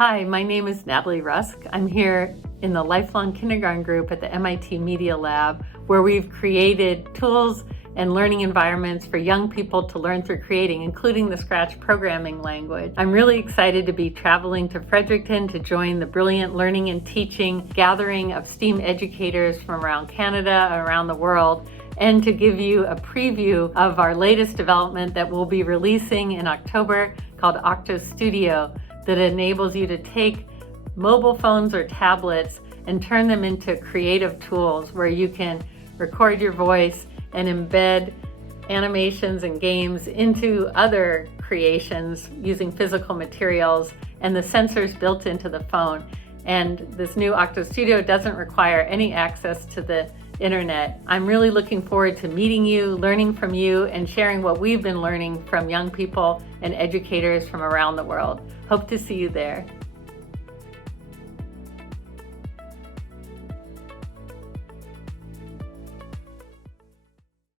Hi, my name is Natalie Rusk. I'm here in the Lifelong Kindergarten group at the MIT Media Lab, where we've created tools and learning environments for young people to learn through creating, including the Scratch programming language. I'm really excited to be traveling to Fredericton to join the brilliant learning and teaching gathering of STEAM educators from around Canada and around the world, and to give you a preview of our latest development that we'll be releasing in October called Octo Studio, that enables you to take mobile phones or tablets and turn them into creative tools where you can record your voice and embed animations and games into other creations using physical materials and the sensors built into the phone. And this new Octo Studio doesn't require any access to the internet. I'm really looking forward to meeting you, learning from you, and sharing what we've been learning from young people and educators from around the world. Hope to see you there.